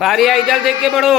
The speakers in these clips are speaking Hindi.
फारिया इधर देख के पढ़ो।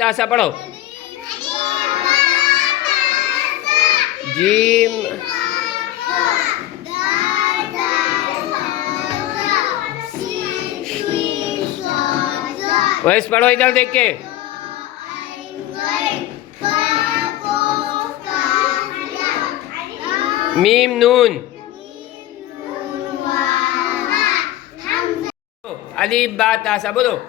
ऐसा पढ़ो। जीम वैस पढ़ो इधर देख के। मीम नून अलीफ बा ता सा बोलो।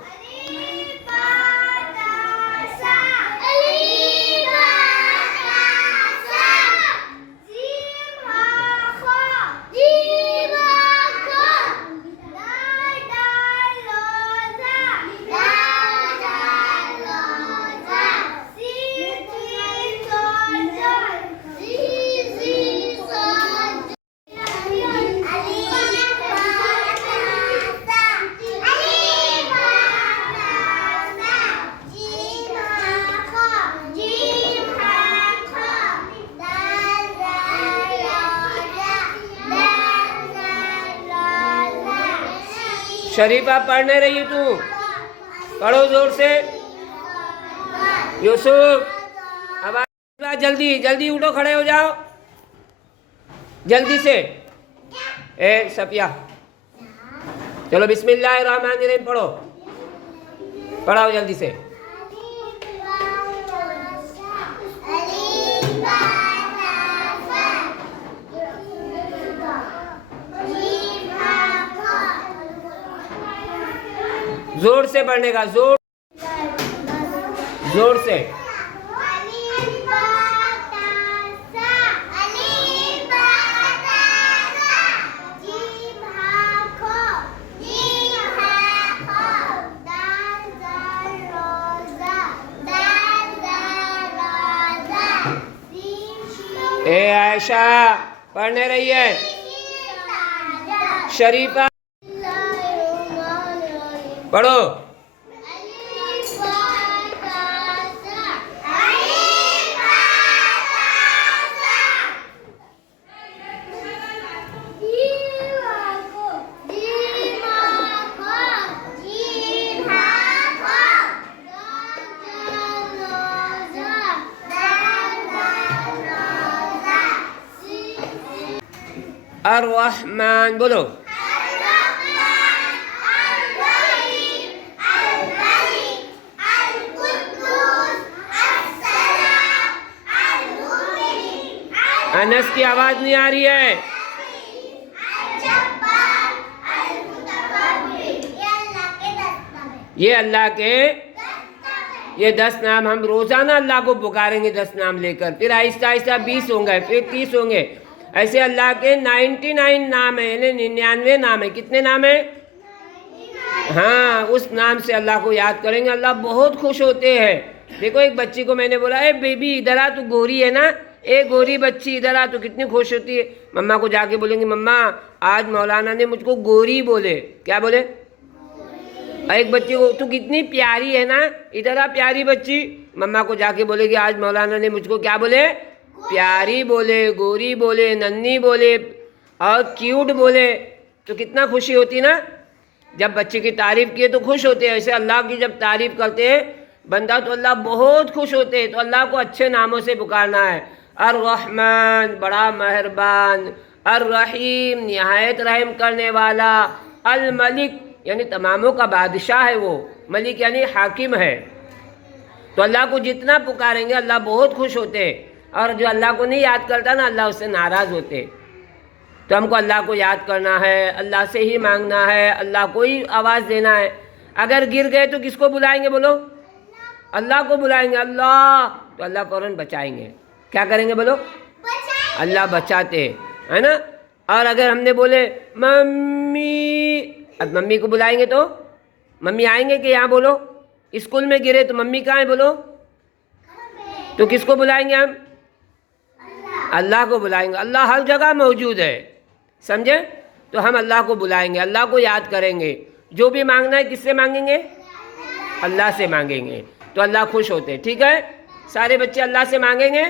शरीफा पढ़ने रही तू, पढ़ो जोर से। यूसुफ अब जल्दी जल्दी उठो, खड़े हो जाओ जल्दी से। ए सफिया चलो बिस्मिल्लाहिर्रहमानिर्रहीम पढ़ो, पढ़ाओ जल्दी से। जोर से पढ़ने का, जोर जोर से। ए आयशा पढ़ने रही है। शरीफा पढ़ो। अर्रहमान बोलो। अनस की आवाज नहीं आ रही है। ये अल्लाह के ये 10 नाम हम रोजाना अल्लाह को पुकारेंगे 10 नाम लेकर, फिर आहिस्ता आहिस्ता 20 होंगे, फिर 30 होंगे। ऐसे अल्लाह के 99 नाम है, यानी 99 नाम है। कितने नाम है? हाँ, उस नाम से अल्लाह को याद करेंगे, अल्लाह बहुत खुश होते हैं। देखो एक बच्ची को मैंने बोला, ए बेबी इधर आ, तू गोरी है ना, ए गोरी बच्ची इधर आ, तो कितनी खुश होती है। मम्मा को जाके बोलेंगी, मम्मा आज मौलाना ने मुझको गोरी बोले। क्या बोले? एक बच्ची को, तू कितनी प्यारी है ना, इधर आ प्यारी बच्ची। मम्मा को जाके बोलेगी, आज मौलाना ने मुझको क्या बोले? प्यारी बोले, गोरी बोले, नन्ही बोले और क्यूट बोले। तो कितना खुशी होती ना, जब बच्चे की तारीफ़ किए तो खुश होते हैं। ऐसे अल्लाह की जब तारीफ़ करते हैं बंदा तो अल्लाह बहुत खुश होते हैं। तो अल्लाह को अच्छे नामों से पुकारना है। अर्रहमान बड़ा मेहरबान, अर्रहीम निहायत रहम करने वाला, अल मलिक यानी तमामों का बादशाह है वो, मलिक यानी हाकिम है। तो अल्लाह को जितना पुकारेंगे अल्लाह बहुत खुश होते हैं। और जो अल्लाह को नहीं याद करता ना, अल्लाह उससे नाराज़ होते। तो हमको अल्लाह को याद करना है, अल्लाह से ही मांगना है, अल्लाह को ही आवाज़ देना है। अगर गिर गए तो किसको बुलाएंगे बोलो? अल्लाह को बुलाएंगे। अल्लाह, तो अल्लाह फौरन बचाएंगे। क्या करेंगे बोलो? अल्लाह बचाते, है ना। और अगर हमने बोले मम्मी, अब मम्मी को बुलाएंगे तो मम्मी आएंगे कि यहाँ बोलो? स्कूल में गिरे तो मम्मी कहाँ है बोलो? तो किसको बुलाएंगे हम? अल्लाह को बुलाएंगे। अल्लाह हर जगह मौजूद है, समझे? तो हम अल्लाह को बुलाएंगे, अल्लाह को याद करेंगे। जो भी मांगना है किससे मांगेंगे? अल्लाह से मांगेंगे, तो अल्लाह खुश होते हैं। ठीक है, सारे बच्चे अल्लाह से मांगेंगे।